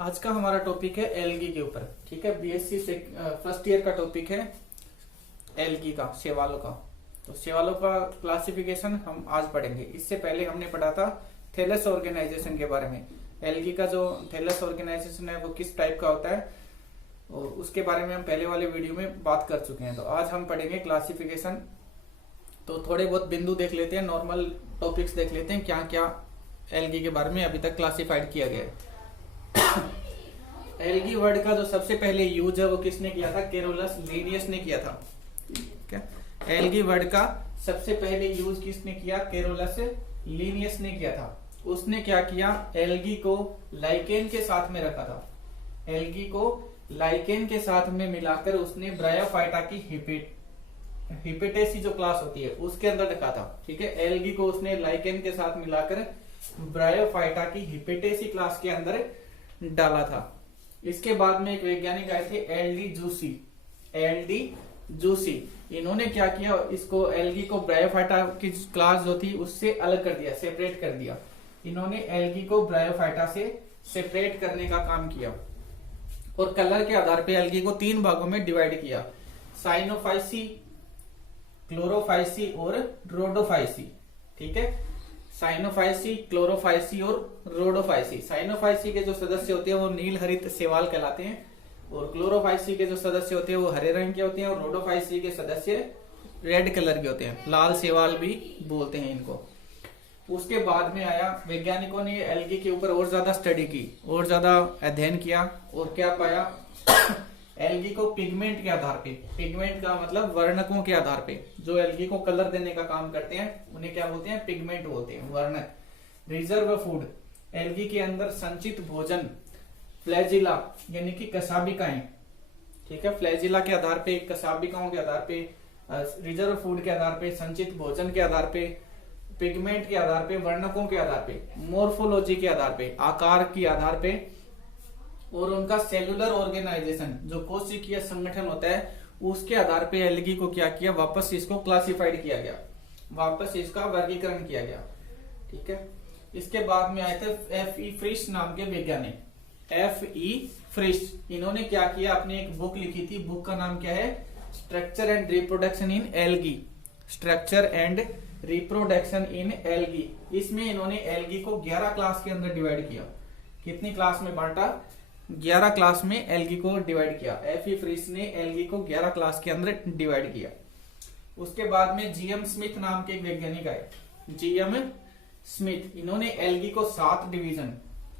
आज का हमारा टॉपिक है एलगी के ऊपर। ठीक है, बीएससी से फर्स्ट ईयर का टॉपिक है एलगी का, शैवालों का। तो शैवालों का क्लासिफिकेशन हम आज पढ़ेंगे। इससे पहले हमने पढ़ा था थैलस ऑर्गेनाइजेशन के बारे में। एलगी का जो थैलस ऑर्गेनाइजेशन है वो किस टाइप का होता है और उसके बारे में हम पहले वाले वीडियो में बात कर चुके हैं। तो आज हम पढ़ेंगे क्लासिफिकेशन। तो थोड़े बहुत बिंदु देख लेते हैं, नॉर्मल टॉपिक्स देख लेते हैं, क्या क्या एलगी के बारे में अभी तक क्लासिफाइड किया गया है। एलगी वर्ड का जो सबसे पहले यूज है वो किसने किया था? केरोलस लिनियस ने किया था। क्या एलगी वर्ड का सबसे पहले यूज किसने किया? केरोलस लिनियस ने किया था। उसने क्या किया? एलगी को लाइकेन के साथ में रखा था। एलगी को लाइकेन के साथ में मिलाकर उसने ब्रायोफाइटा की हिपेटेसी जो क्लास होती है उसके अंदर रखा था। ठीक है, एलगी को उसने लाइकेन के साथ मिलाकर ब्रायोफाइटा की हिपेटेसी क्लास के अंदर डाला था। इसके बाद में एक वैज्ञानिक आए थे एल डी जूसी। इन्होंने क्या किया? इसको एलगी को ब्रायोफाइटा की क्लास जो थी उससे अलग कर दिया, सेपरेट कर दिया। इन्होंने एलगी को ब्रायोफाइटा से सेपरेट करने का काम किया और कलर के आधार पे एलगी को 3 भागों में डिवाइड किया, साइनोफाइसी, क्लोरोफाइसी और रोडोफाइसी। ठीक है, साइनोफाइसी, क्लोरोफाइसी और रोडोफाइसी। साइनोफाइसी के जो सदस्य होते हैं वो नील हरित शैवाल कहलाते हैं और क्लोरोफाइसी के जो सदस्य होते हैं वो हरे रंग के होते हैं और रोडोफाइसी के सदस्य रेड कलर के होते हैं, लाल शैवाल भी बोलते हैं इनको। उसके बाद में आया, वैज्ञानिकों ने एलगी के ऊपर और ज्यादा स्टडी की और ज्यादा अध्ययन किया और क्या पाया? एलगी को पिगमेंट के आधार पे, पिगमेंट का मतलब वर्णकों के आधार पे, जो एलगी को कलर देने का काम करते हैं उन्हें क्या बोलते हैं? पिगमेंट बोलते हैं, वर्णक। रिजर्व फूड, एलगी के अंदर संचित भोजन, फ्लैजिला यानी कि कसाबिकाएं। ठीक है, फ्लैजिला के आधार पे, कसाबिकाओं के आधार पे, रिजर्व फूड के आधार पे, संचित भोजन के आधार पे, पिगमेंट के आधार पे, वर्णकों के आधार पे, मोर्फोलॉजी के आधार पे, आकार के आधार पे और उनका सेलुलर ऑर्गेनाइजेशन जो कोशिकीय संगठन होता है उसके आधार पे एलगी को क्या किया? वापस इसको क्लासिफाइड किया गया, वापस इसका वर्गीकरण किया गया। ठीक है, इसके बाद में आए थे F.E. फ्रिश नाम के वैज्ञानिक। F.E. फ्रिश, इन्होंने क्या किया? अपनी एक बुक लिखी थी, बुक का नाम क्या है? Structure and reproduction in algae. Structure and reproduction in algae. इसमें इन्होंने एलगी को 11 क्लास के अंदर डिवाइड किया। कितनी क्लास में बांटा? 11 क्लास में एलगी को डिवाइड किया। F.E. फ्रिश ने एलगी को 11 क्लास के अंदर डिवाइड किया। उसके बाद में जीएम स्मिथ नाम के एक वैज्ञानिक आए, जीएम स्मिथ। इन्होंने एलगी को 7 डिवीजन,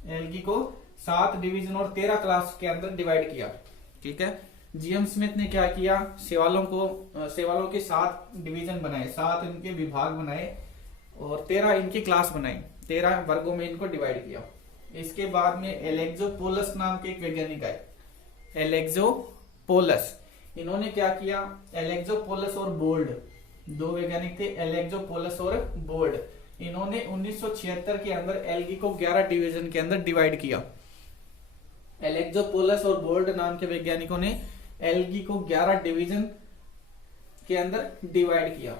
एलगी को 7 डिवीजन और 13 क्लास के अंदर डिवाइड किया। ठीक है, जीएम स्मिथ ने क्या किया? शैवालों के 7 डिवीजन बनाए, 7 इनके विभाग बनाए और 13 इनकी क्लास बनाई, 13 वर्गों में इनको डिवाइड किया। इसके बाद में एलेक्सोपोलस नाम के एक वैज्ञानिक आए, एलेक्सोपोलस। इन्होंने क्या किया? एलेक्सोपोलस और बोल्ड, 2 वैज्ञानिक थे, एलेक्सोपोलस और बोल्ड। इन्होंने 1976 के अंदर एलगी को 11 डिवीजन के अंदर डिवाइड किया। एलेक्सोपोलस और बोल्ड नाम के वैज्ञानिकों ने एलगी को 11 डिवीजन के अंदर डिवाइड किया।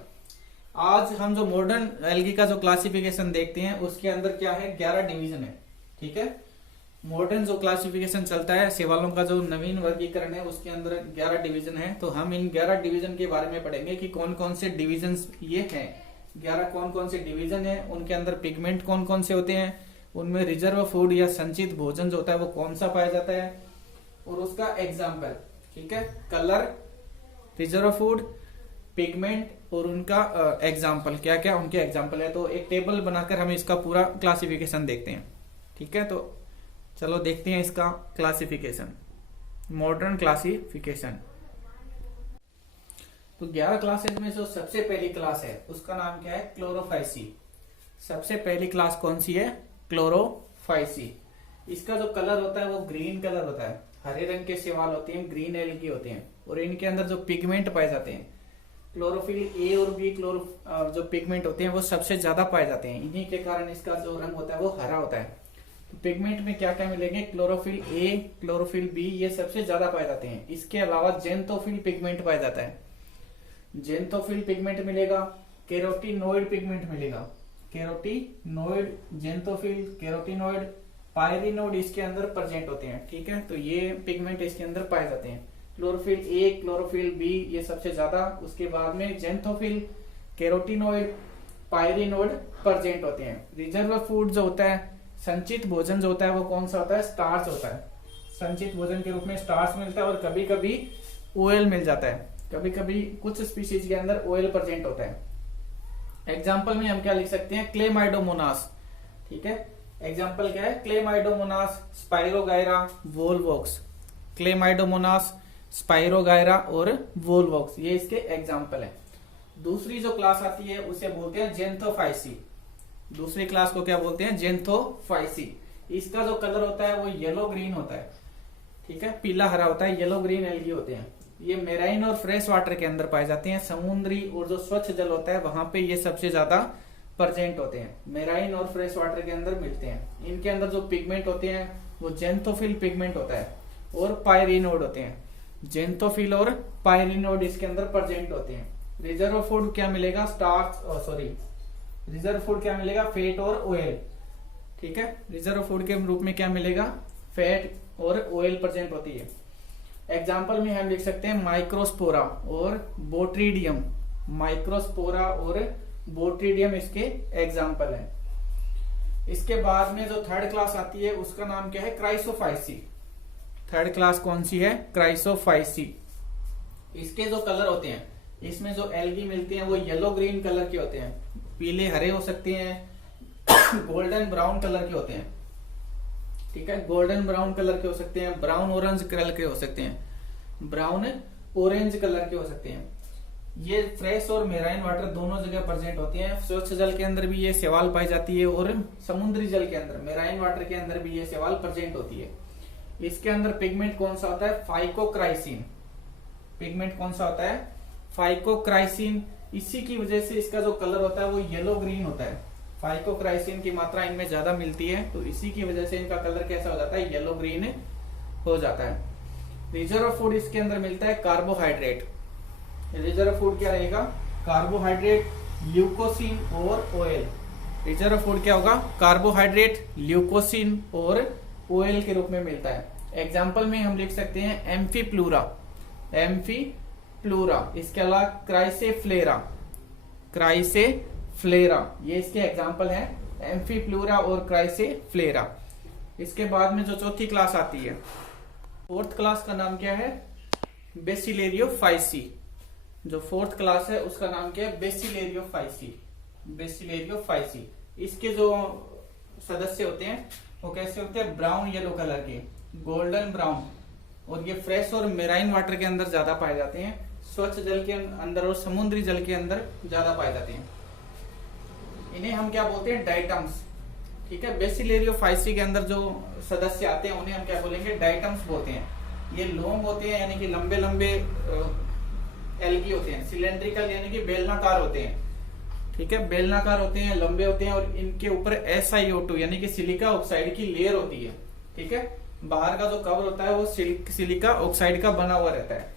आज हम जो मॉडर्न एलगी का जो क्लासिफिकेशन देखते हैं उसके अंदर क्या है? 11 डिवीजन है। ठीक है, मॉडर्न जो क्लासिफिकेशन चलता है शैवालों का, जो नवीन वर्गीकरण है उसके अंदर 11 डिवीजन है। तो हम इन 11 डिवीजन के बारे में पढ़ेंगे कि कौन कौन से डिवीजन ये हैं। 11 कौन कौन से डिवीजन है, उनके अंदर पिगमेंट कौन कौन से होते हैं, उनमें रिजर्व फूड या संचित भोजन जो होता है वो कौन सा पाया जाता है और उसका एग्जाम्पल। ठीक है, कलर, रिजर्व फूड, पिगमेंट और उनका एग्जाम्पल, क्या क्या उनके एग्जाम्पल है। तो एक टेबल बनाकर हम इसका पूरा क्लासिफिकेशन देखते हैं। ठीक है, तो चलो देखते हैं इसका क्लासिफिकेशन, मॉडर्न क्लासिफिकेशन। तो 11 क्लासेस में जो सबसे पहली क्लास है उसका नाम क्या है? क्लोरोफाइसी। सबसे पहली क्लास कौन सी है? क्लोरोफाइसी। इसका जो कलर होता है वो ग्रीन कलर होता है, हरे रंग के शैवाल होते हैं, ग्रीन एलगी होते हैं और इनके अंदर जो पिगमेंट पाए जाते हैं, क्लोरोफिल ए और बी जो पिगमेंट होते हैं वो सबसे ज्यादा पाए जाते हैं। इन्हीं के कारण इसका जो रंग होता है वो हरा होता है। तो पिगमेंट में क्या क्या मिलेंगे? क्लोरोफिल ए, क्लोरोफिल बी, ये सबसे ज्यादा पाए जाते हैं। इसके अलावा जेंथोफिल पिगमेंट पाया जाता है, जेंथोफिल पिगमेंट मिलेगा, केरोटिनोइड पिगमेंट मिलेगा, केरोटिनोइड, जेंथोफिल, केरोटिनोइड पायरिनोड इसके अंदर प्रेजेंट होते हैं। ठीक है, तो ये पिगमेंट इसके अंदर पाए जाते हैं। क्लोरोफिल ए, क्लोरोफिल बी, ये सबसे ज्यादा। उसके बाद में जेंथोफिल, कैरोटीनोइड, पायरिनोड प्रेजेंट होते हैं। रिजर्व फूड जो होता है, संचित भोजन जो होता है, वो कौन सा होता है? स्टार्च होता है। संचित भोजन के रूप में स्टार्च मिलता है और कभी कभी ऑयल मिल जाता है। कभी कभी कुछ स्पीशीज के अंदर ऑयल प्रेजेंट होता है। एग्जाम्पल में हम क्या लिख सकते हैं? क्लेमाइडोमोनास। ठीक है, एग्जाम्पल क्या है? Chlamydomonas, spirogyra, volvox. Chlamydomonas, spirogyra और वोलवॉक्स, ये इसके एग्जाम्पल है। दूसरी जो क्लास आती है उसे बोलते हैं जेंथोफाइसी। दूसरी क्लास को क्या बोलते हैं? जेंथोफाइसी। इसका जो कलर होता है वो येलो ग्रीन होता है। ठीक है, पीला हरा होता है, येलो ग्रीन एल्गी होते हैं। ये मेराइन और फ्रेश वाटर के अंदर पाए जाते हैं। समुद्री और जो स्वच्छ जल होता है वहां पे ये सबसे ज्यादा प्रेजेंट होते हैं। मेराइन और फ्रेश वाटर के अंदर मिलते हैं। इनके अंदर जो पिगमेंट होते हैं वो जेंथोफिल पिगमेंट होता है और पायरिनोड होते हैं। जेंथोफिल और पायरिनोड इसके अंदर प्रेजेंट होते हैं। रिजर्व फूड क्या मिलेगा? रिजर्व फूड क्या मिलेगा? फैट और ऑयल। ठीक है, रिजर्व फूड के रूप में क्या मिलेगा? फैट और ऑयल प्रेजेंट होती है। एग्जाम्पल में हम लिख सकते हैं माइक्रोस्पोरा और बोट्रीडियम। माइक्रोस्पोरा और बोट्रीडियम इसके एग्जाम्पल हैं। इसके बाद में जो थर्ड क्लास आती है उसका नाम क्या है? क्राइसोफाइसी। थर्ड क्लास कौन सी है? क्राइसोफाइसी। इसके जो कलर होते हैं, इसमें जो एल्गी मिलती हैं वो येलो ग्रीन कलर के होते हैं, पीले हरे हो सकते हैं, गोल्डन ब्राउन कलर के होते हैं। ठीक है, गोल्डन ब्राउन कलर के हो सकते हैं, ब्राउन ऑरेंज कलर के हो सकते हैं, ब्राउन ऑरेंज कलर के हो सकते हैं। ये फ्रेश और मेराइन वाटर दोनों जगह प्रेजेंट होती हैं। स्वच्छ जल के अंदर भी ये शैवाल पाई जाती है और समुद्री जल के अंदर, मेराइन वाटर के अंदर भी ये शैवाल प्रेजेंट होती है। इसके अंदर पिगमेंट कौन सा होता है? फाइकोक्राइसिन। पिगमेंट कौन सा होता है? फाइकोक्राइसिन। इसी की वजह से इसका जो कलर होता है वो येलो ग्रीन होता है। फाइकोक्राइसिन की मात्रा इनमें ज्यादा मिलती है तो इसी की वजह से इनका कलर कैसा हो जाता है? येलो ग्रीन हो जाता है। रिजर्व फूड इसके अंदर मिलता है कार्बोहाइड्रेट। रिजर्व फूड क्या रहेगा? कार्बोहाइड्रेट, ल्यूकोसिन और ऑयल। रिजर्व फूड क्या होगा? कार्बोहाइड्रेट, ल्यूकोसिन और ऑयल के रूप में मिलता है। एग्जाम्पल में हम लिख सकते हैं एम्फीप्लूरा। एम्फीप्लूरा, इसके अलावा क्राइसेफ्लेरा। क्राइसेफ्लेरा, ये इसके एग्जाम्पल हैं, एम्फीप्लूरा और क्राइसेफ्लेरा। इसके बाद में जो चौथी क्लास आती है, फोर्थ क्लास का नाम क्या है? बेसिलेरियोफाइसी। जो फोर्थ क्लास है उसका नाम क्या है? बेसिलेरियोफाइसी। बेसिलेरियोफाइसी। इसके जो सदस्य होते हैं वो कैसे होते हैं? ब्राउन येलो कलर के, गोल्डन ब्राउन, और ये फ्रेश और मेराइन वाटर के अंदर ज्यादा पाए जाते हैं। स्वच्छ जल के अंदर और समुद्री जल के अंदर ज्यादा पाए जाते हैं। इन्हें हम क्या बोलते हैं? डाइटम्स। ठीक है, बेसिलेरियोफाइसी के अंदर जो सदस्य आते हैं उन्हें हम क्या बोलेंगे? डाइटम्स बोलते हैं। ये लॉन्ग होते हैं, यानी कि लंबे लंबे एल्गी होते हैं। सिलेंड्रिकल यानी कि बेलनाकार होते हैं। ठीक है, बेलनाकार होते हैं, लंबे होते हैं और इनके ऊपर SiO2 यानी कि सिलिका ऑक्साइड की लेयर होती है। ठीक है, बाहर का जो कवर होता है वो सिलिका ऑक्साइड का बना हुआ रहता है।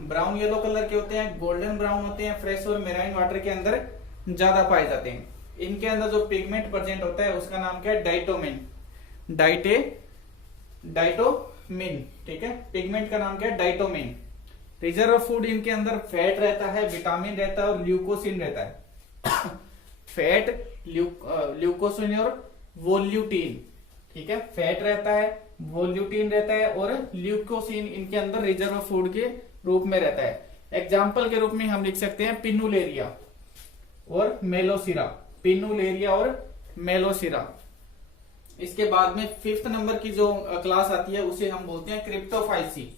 ब्राउन येलो कलर के होते हैं, गोल्डन ब्राउन होते हैं, फ्रेश और मेराइन वाटर के अंदर ज्यादा पाए जाते हैं। इनके अंदर जो पिगमेंट प्रेजेंट होता है उसका नाम क्या है? डाइटोमिन। डाइटोमिन। ठीक है, पिगमेंट का नाम क्या है? डाइटोमिन। रिजर्व फूड इनके अंदर फैट रहता है, विटामिन रहता है और ल्यूकोसिन रहता है। फैट, ल्यूकोसिन और वोल्यूटिन। ठीक है, फैट रहता है, वोल्यूटिन रहता है और ल्यूकोसिन इनके अंदर रिजर्व फूड के रूप में रहता है। एग्जाम्पल के रूप में हम लिख सकते हैं पिनुलेरिया और मेलोसिरा। पिनुलेरिया और मेलोसिरा। इसके बाद में फिफ्थ नंबर की जो क्लास आती है उसे हम बोलते हैं क्रिप्टोफाइसी।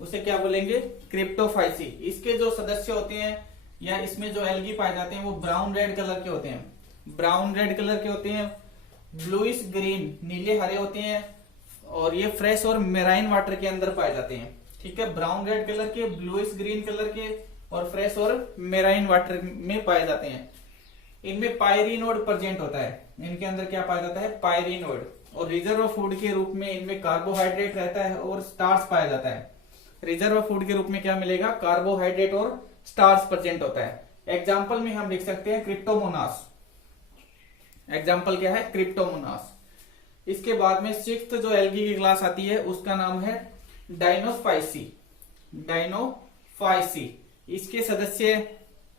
उसे क्या बोलेंगे? क्रिप्टोफाइसी। इसके जो सदस्य होते हैं या इसमें जो एल्गी पाए जाते हैं वो ब्राउन रेड कलर के होते हैं। ब्राउन रेड कलर के होते हैं, ब्लूइश ग्रीन, नीले हरे होते हैं और ये फ्रेश और मेराइन वाटर के अंदर पाए जाते हैं। ठीक है, ब्राउन रेड कलर के, ब्लूइश ग्रीन कलर के और फ्रेश और मेराइन वाटर में पाए जाते हैं। इनमें पायरिनोड प्रेजेंट होता है। इनके अंदर क्या पाया जाता है? पायरिनोड। और रिजर्व फूड के रूप में इनमें कार्बोहाइड्रेट रहता है और स्टार्च पाया जाता है। रिजर्व फूड के रूप में क्या मिलेगा? कार्बोहाइड्रेट और स्टार्च प्रेजेंट होता है। एग्जाम्पल में हम लिख सकते हैं क्रिप्टोमोनास। एग्जाम्पल क्या है? क्रिप्टोमोनास। इसके बाद में सिक्स्थ जो एल्गी की क्लास आती है उसका नाम है डायनोफाइसी। डायनोफाइसी इसके सदस्य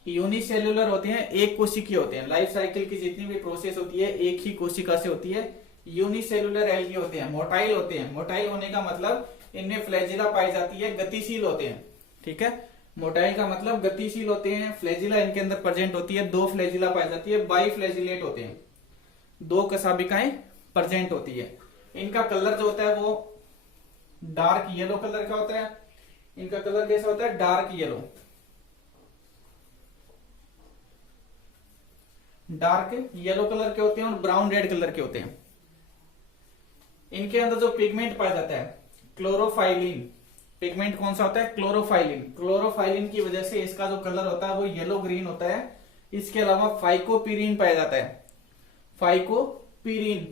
यूनिसेल्युलर होते हैं, एक कोशिकीय होते हैं। लाइफ साइकिल की जितनी भी प्रोसेस होती है एक ही कोशिका से होती है। यूनिसेल्युलर एल्गी होते हैं, मोटाइल होते हैं। मोटाइल होने का मतलब इनमें फ्लैजिला पाई जाती है, गतिशील होते हैं। ठीक है, मोटाइल का मतलब गतिशील होते हैं। फ्लैजिला इनके अंदर प्रेजेंट होती है, 2 फ्लैजिला पाई जाती है। बाई फ्लैजिलेट होते हैं, 2 कशाबिकाएं प्रेजेंट होती है। इनका कलर जो होता है वो डार्क येलो कलर का होता है। इनका कलर कैसा होता है? Dark yellow. Dark yellow colour के होते हैं और ब्राउन रेड कलर के होते हैं। इनके अंदर जो पिगमेंट पाया जाता है क्लोरोफाइलिन। पिगमेंट कौन सा होता है? क्लोरोफाइलिन। क्लोरोफाइलिन की वजह से इसका जो कलर होता है वो येलो ग्रीन होता है। इसके अलावा फाइकोपिरीन पाया जाता है।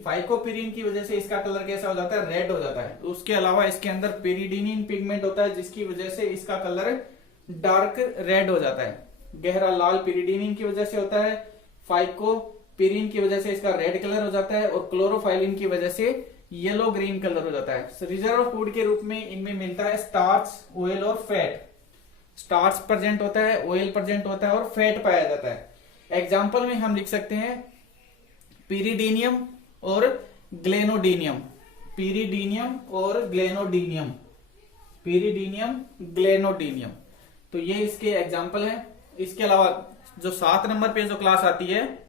फाइकोपिरीन की वजह से इसका कलर कैसा हो जाता है? रेड हो जाता है। उसके अलावा इसके अंदर पेरिडीनिन पिगमेंट होता है जिसकी वजह से इसका कलर डार्क रेड हो जाता है। गहरा लाल पेरिडीनिन की वजह से होता है, फाइकोपिरीन की वजह से इसका रेड कलर हो जाता है और क्लोरोफाइलिन की वजह से येलो ग्रीन कलर हो जाता है। रिजर्व फूड के रूप में इनमें मिलता है स्टार्च, ऑयल और फैट। स्टार्च प्रेजेंट होता है, ऑयल प्रेजेंट होता है और फैट पाया जाता है। एग्जाम्पल में हम लिख सकते हैं पीरिडीनियम और ग्लेनोडीनियम। पीरिडीनियम और ग्लेनोडीनियम। पीरिडीनियम, ग्लेनोडीनियम, तो ये इसके एग्जाम्पल हैं। इसके अलावा जो 7 नंबर पे जो क्लास आती है,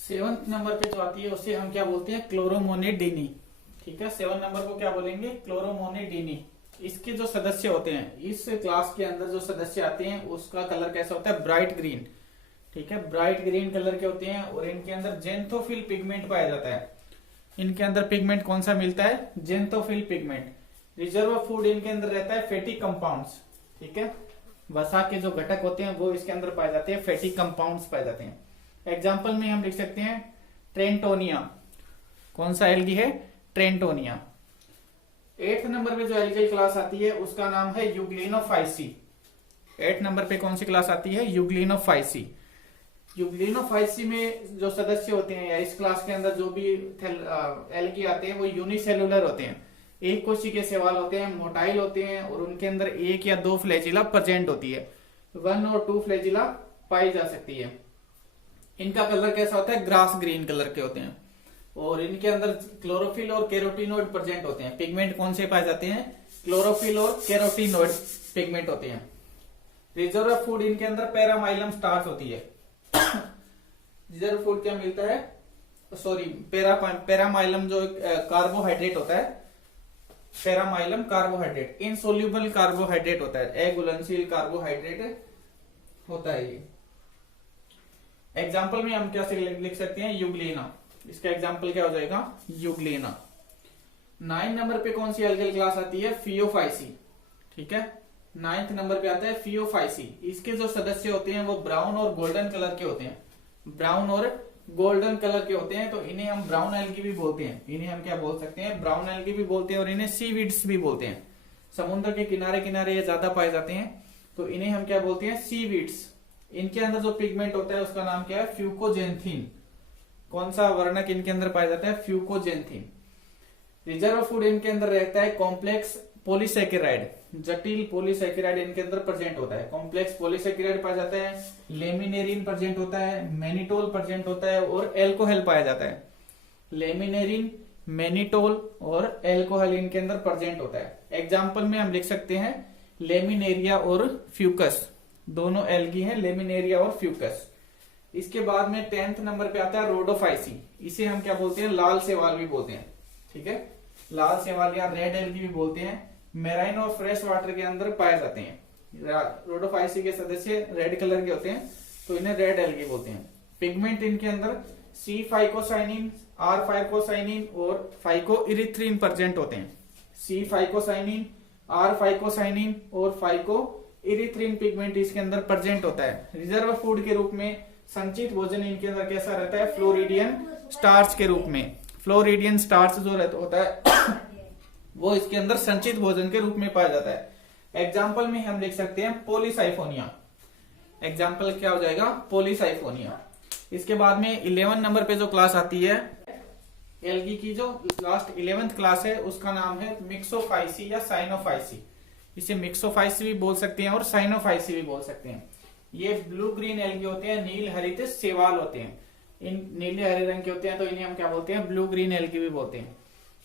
7th नंबर पे जो आती है उसे हम क्या बोलते हैं? क्लोरोमोनेडीनी। ठीक है, 7 नंबर को क्या बोलेंगे? क्लोरोमोनेडीनी। इसके जो सदस्य होते हैं, इस क्लास के अंदर जो सदस्य आते हैं उसका कलर कैसा होता है? Bright green. ठीक है, ब्राइट ग्रीन कलर के होते हैं और इनके अंदर जेंथोफिल पिगमेंट पाया जाता है। इनके अंदर पिगमेंट कौन सा मिलता है? Xanthophyll pigment. रिजर्व फूड इनके अंदर रहता है फैटी कंपाउंड्स। ठीक है, वसा के जो घटक होते हैं वो इसके अंदर पाए जाते हैं, फैटी कंपाउंड्स पाए जाते हैं। एग्जाम्पल में हम लिख सकते हैं ट्रेंटोनिया। कौन सा एल्गी है? ट्रेंटोनिया। 8th नंबर पे जो एल्गल क्लास आती है उसका नाम है यूग्लिनोफाइसी। 8th नंबर पे कौन सी क्लास आती है? यूग्लिनोफाइसी। यूग्लिनोफाइसी में जो सदस्य होते हैं या इस क्लास के अंदर जो भी एल्गी आते हैं वो यूनिसेल्युलर होते हैं, एक कोशिकीय शैवाल होते हैं, मोटाइल होते हैं और उनके अंदर 1 या 2 फ्लैजिला प्रेजेंट होती है। 1 और 2 फ्लैजिला पाई जा सकती है। इनका कलर कैसा होता है? ग्रास ग्रीन कलर के होते हैं और इनके अंदर क्लोरोफिल और कैरोटीनोइड प्रेजेंट होते हैं। पिगमेंट कौन से पाए जाते हैं? क्लोरोफिल और कैरोटीनोइड पिगमेंट होते हैं। रिजर्व फूड इनके अंदर पैरामाइलम स्टार्च होती है। रिजर्व फूड क्या मिलता है? सॉरी, पैरामाइलम जो कार्बोहाइड्रेट होता है, पैरामाइलम कार्बोहाइड्रेट, इनसोल्यूबल कार्बोहाइड्रेट होता है, अघुलनशील कार्बोहाइड्रेट होता है ये। एग्जाम्पल में हम क्या लिख सकते हैं? यूग्लिना। इसका एग्जाम्पल क्या हो जाएगा? यूग्लिना। 9 नंबर पे कौन सी एल्गल क्लास आती है? फियोफाइसी। ठीक है, 9th नंबर पे आता है फियोफाइसी। इसके जो सदस्य होते हैं वो ब्राउन और गोल्डन कलर के होते हैं। ब्राउन और गोल्डन कलर के होते हैं तो इन्हें हम ब्राउन एल्गी भी बोलते हैं। इन्हें हम क्या बोल सकते हैं? ब्राउन एल्गी भी बोलते हैं और इन्हें सीवीड्स भी बोलते हैं। समुद्र के किनारे किनारे ये ज्यादा पाए जाते हैं तो इन्हें हम क्या बोलते हैं? सीवीड्स। इनके अंदर जो पिगमेंट होता है उसका नाम क्या है? फ्यूकोजेंथिन। कौन सा वर्णक इनके अंदर पाया जाता है? फ्यूकोजेंथिन। रिजर्व फूड इनके अंदर रहता है कॉम्प्लेक्स पॉलीसेकेराइड। जटिल पॉलीसेकेराइड इनके अंदर प्रेजेंट होता है। कॉम्प्लेक्स पॉलीसेकेराइड पाया जाता है, लेमिनेरिन प्रेजेंट होता है, मैनिटोल प्रेजेंट होता है और एल्कोहल पाया जाता है। लेमिनेरिन, मैनिटोल और एल्कोहल इनके अंदर प्रेजेंट होता है। एग्जाम्पल में हम लिख सकते हैं लेमिनेरिया और फ्यूकस। दोनों एल्गी हैं, लेमिनेरिया और फ्यूकस। इसके बाद में 10th नंबर पे आता है रोडोफाइसी। इसे हम क्या बोलते हैं? लाल शैवाल भी बोलते हैं। ठीक है, लाल शैवाल या रेड एल्गी भी बोलते हैं। मेराइन और फ्रेश वाटर के अंदर पाए जाते हैं। रोडोफाइसी के सदस्य रेड कलर के होते हैं तो इन्हें रेड एल्गी बोलते हैं। पिगमेंट इनके अंदर सी फाइकोसाइनिन, आर फाइकोसाइनिन और फाइकोइरिथ्रिन प्रेजेंट होते हैं। सी फाइकोसाइनिन, आर फाइकोसाइनिन और फाइकोइरिथ्रिन पिगमेंट इसके अंदर प्रेजेंट होता है। रिजर्व फूड के रूप में संचित भोजन इनके अंदर कैसा रहता है? फ्लोरिडियन स्टार्च के रूप में। फ्लोरिडियन स्टार्च जो होता है वो इसके अंदर संचित भोजन के रूप में पाया जाता है। एग्जाम्पल में हम लिख सकते हैं पॉलीसाइफोनिया। एग्जाम्पल क्या हो जाएगा? पॉलीसाइफोनिया। इसके बाद में 11 नंबर पे जो क्लास आती है एल्गी की जो लास्ट 11th क्लास है उसका नाम है मिक्सोफाइसी या साइनोफाइसी। इसे मिक्सोफाइसी भी बोल सकते हैं और साइनोफाइसी भी बोल सकते हैं। ये ब्लू ग्रीन एल्गी होते हैं, नील हरित शैवाल होते हैं। इन नीले हरे रंग के होते हैं तो इन्हें हम क्या बोलते हैं, ब्लू ग्रीन एल्गी भी बोलते हैं।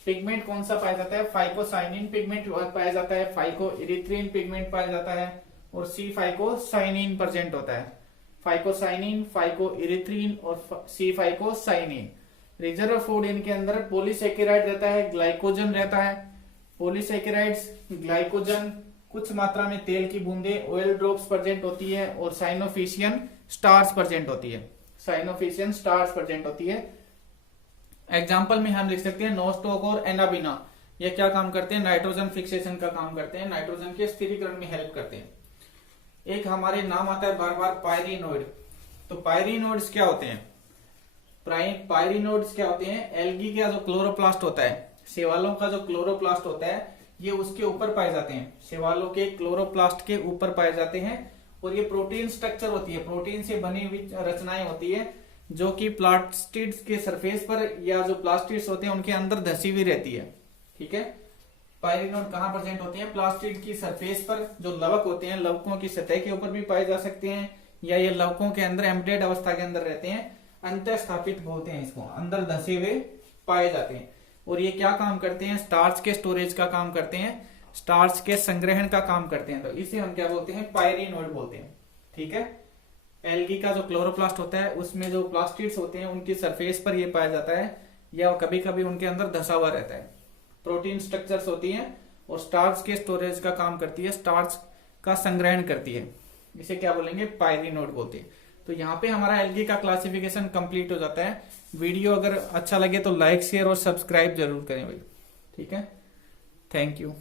पिगमेंट कौन सा पाया जाता है, फाइकोसाइनिन पिगमेंट पाया जाता है, फाइको इरिथ्रिन पिगमेंट पाया जाता है और सी फाइकोसाइनिन प्रेजेंट होता है। फाइकोसाइनिन, फाइको इरिथ्रिन और सी फाइकोसाइनिन। रिजर्व फूड इनके अंदर पॉलीसेकेराइड रहता है, ग्लाइकोजन रहता है। पॉलीसेकेराइड्स, ग्लाइकोजन, कुछ मात्रा में तेल की बूंदे, ऑयल ड्रॉप्स प्रेजेंट होती है और साइनोफिशियन स्टार्च प्रेजेंट होती है। साइनोफिशियन स्टार्च प्रेजेंट होती है। एग्जाम्पल में हम लिख सकते हैं नोस्टोक और एनाबिना। ये क्या काम करते हैं, नाइट्रोजन फिक्सेशन का काम करते हैं, नाइट्रोजन के स्थिरीकरण में हेल्प करते हैं। एक हमारे नाम आता है बार बार पायरिनोइड। तो पायरिनोइड्स क्या होते हैं, पायरिनोइड्स क्या होते हैं, एल्गी का जो क्लोरोप्लास्ट होता है, शैवालों का जो क्लोरोप्लास्ट होता है, ये उसके ऊपर पाए जाते हैं। शैवालों के क्लोरोप्लास्ट के ऊपर पाए जाते हैं और ये प्रोटीन स्ट्रक्चर होती है, प्रोटीन से बनी हुई रचनाएं होती है जो कि प्लास्टिड्स के सरफेस पर या जो प्लास्टिड्स होते हैं उनके अंदर धसी हुई रहती है। ठीक है, पायरिनोइड कहाँ प्रेजेंट होते हैं, प्लास्टिड की सरफेस पर जो लवक होते हैं, लवकों की सतह के ऊपर भी पाए जा सकते हैं, या ये लवकों के अंदर एम्बेडेड अवस्था के अंदर रहते हैं, अंतःस्थापित बोलते हैं इसको, अंदर धसे हुए पाए जाते हैं। और ये क्या काम करते हैं, स्टार्च के स्टोरेज का काम करते हैं, स्टार्च के संग्रहण का काम करते हैं। तो इसे हम क्या बोलते हैं, पायरिनोइड बोलते हैं। ठीक है, एल्गी का जो क्लोरोप्लास्ट होता है उसमें जो प्लास्टिड्स होते हैं उनकी सरफेस पर ये पाया जाता है, या कभी कभी उनके अंदर धसा हुआ रहता है। प्रोटीन स्ट्रक्चर्स होती हैं और स्टार्च के स्टोरेज का काम करती है, स्टार्च का संग्रहण करती है। इसे क्या बोलेंगे, पायरिनोइड बोलते हैं। तो यहाँ पे हमारा एल्गी का क्लासिफिकेशन कंप्लीट हो जाता है। वीडियो अगर अच्छा लगे तो लाइक, शेयर और सब्सक्राइब जरूर करें भाई। ठीक है, थैंक यू।